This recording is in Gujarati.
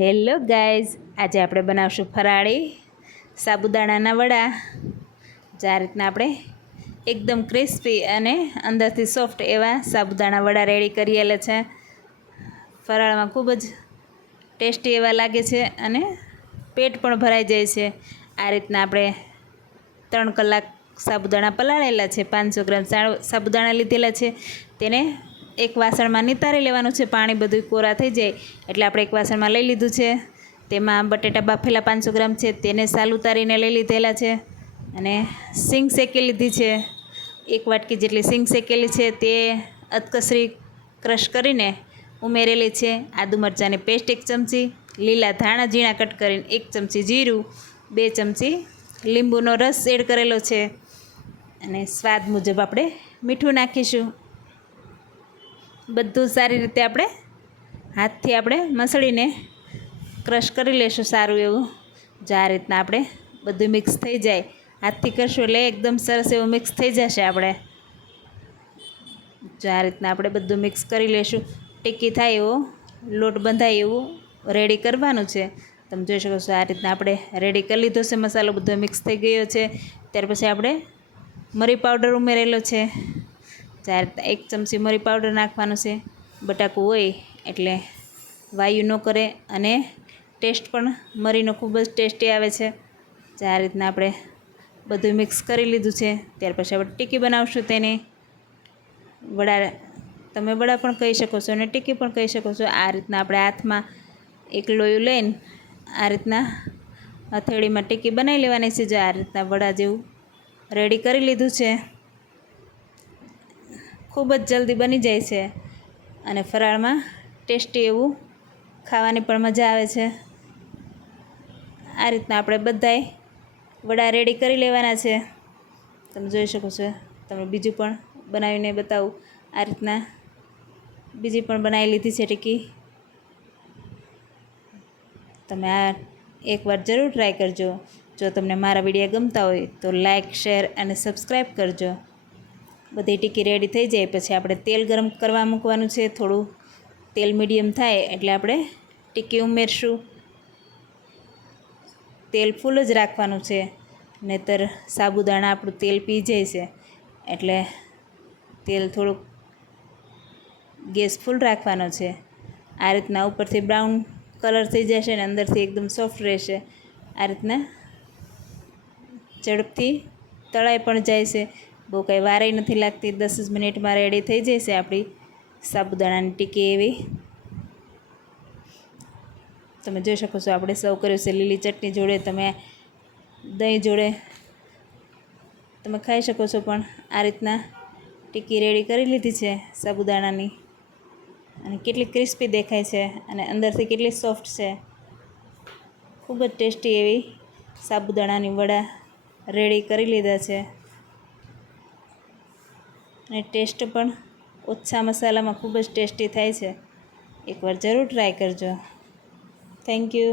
હેલો ગાઈઝ, આજે આપણે બનાવશું ફરાળી સાબુદાણાના વડા. જે આ રીતના આપણે એકદમ ક્રિસ્પી અને અંદરથી સોફ્ટ એવા સાબુદાણા વડા રેડી કરેલા છે. ફરાળમાં ખૂબ જ ટેસ્ટી એવા લાગે છે અને પેટ પણ ભરાઈ જાય છે. આ રીતના આપણે 3 કલાક સાબુદાણા પલાળેલા છે. 500 ગ્રામ સાબુદાણા લીધેલા છે. તેને એક વાસણમાં નિતારી લેવાનું છે. પાણી બધું કોરા થઈ જાય એટલે આપણે એક વાસણમાં લઈ લીધું છે. તેમાં બટેટા બાફેલા 500 ગ્રામ છે, તેને સાલ ઉતારીને લઈ લીધેલા છે. અને સિંગ શેકી લીધી છે. 1 વાટકી જેટલી સિંગ શેકેલી છે, તે અધકચરી ક્રશ કરીને ઉમેરેલી છે. આદુ મરચાંની પેસ્ટ 1 ચમચી, લીલા ધાણા ઝીણા કટ કરીને 1 ચમચી જીરું, 2 ચમચી લીંબુનો રસ એડ કરેલો છે. અને સ્વાદ મુજબ આપણે મીઠું નાખીશું. બધું સારી રીતે આપણે હાથથી આપણે મસળીને ક્રશ કરી લેશું સારું એવું. જો આ રીતના આપણે બધું મિક્સ થઈ જાય, હાથથી કરશું એટલે એકદમ સરસ એવું મિક્સ થઈ જશે. આપણે જો આ રીતના આપણે બધું મિક્સ કરી લેશું. ટીકી થાય એવો, લોટ બંધાય એવું રેડી કરવાનું છે. તમે જોઈ શકો છો આ રીતના આપણે રેડી કરી લીધો છે. મસાલો બધો મિક્સ થઈ ગયો છે. ત્યાર પછી આપણે મરી પાવડર ઉમેરેલો છે. 1 ચમચી મરી પાવડર નાખવાનું છે. બટાકું હોય એટલે વાયુ ન કરે અને ટેસ્ટ પણ મરીનો ખૂબ જ ટેસ્ટી આવે છે. આ રીતના આપણે બધું મિક્સ કરી લીધું છે. ત્યાર પછી આપણે ટીકી બનાવશું. તેને વડા, તમે વડા પણ કહી શકો છો અને ટીકી પણ કહી શકો છો. આ રીતના આપણે હાથમાં એક લોયું લઈને આ રીતના હથેળીમાં ટીકી બનાવી લેવાની છે. જો આ રીતના વડા જેવું રેડી કરી લીધું છે. ખૂબ જ જલ્દી બની જાય છે અને ફરાળમાં ટેસ્ટી એવું ખાવાની પણ મજા આવે છે. આ રીતના આપણે બધાય વડા રેડી કરી લેવાના છે. તમે જોઈ શકો છો. તમે બીજું પણ બનાવીને બતાવું. આ રીતના બીજી પણ બનાવી લીધી છે ટીકી. તમે આ એકવાર જરૂર ટ્રાય કરજો. જો તમને મારા વિડીયો ગમતા હોય તો લાઈક, શેર અને સબસ્ક્રાઈબ કરજો. બધી ટીકી રેડી થઈ જાય પછી આપણે તેલ ગરમ કરવા મૂકવાનું છે. થોડું તેલ મીડિયમ થાય એટલે આપણે ટીકી ઉમેરશું. તેલ ફૂલ જ રાખવાનું છે, નહીંતર સાબુદાણા આપણું તેલ પી જાય છે. એટલે તેલ થોડુંક ગેસ ફૂલ રાખવાનો છે. આ રીતના ઉપરથી બ્રાઉન કલર થઈ જશે ને અંદરથી એકદમ સોફ્ટ રહેશે. આ રીતના ઝડપથી તળાઈ પણ જાય છે. બહુ કંઈ વારેય નથી લાગતી. 10 જ મિનિટમાં રેડી થઈ જશે આપણી સાબુદાણાની ટીકી એવી. તમે જોઈ શકો છો આપણે સર્વ કર્યું છે લીલી ચટણી જોડે. તમે દહીં જોડે તમે ખાઈ શકો છો. પણ આ રીતના ટીકી રેડી કરી લીધી છે સાબુદાણાની. અને કેટલી ક્રિસ્પી દેખાય છે અને અંદરથી કેટલી સોફ્ટ છે. ખૂબ જ ટેસ્ટી એવી સાબુદાણાની વડા રેડી કરી લીધા છે. અને ટેસ્ટ પણ ઓછા મસાલામાં ખૂબ જ ટેસ્ટી થાય છે. એકવાર જરૂર ટ્રાય કરજો. Thank you.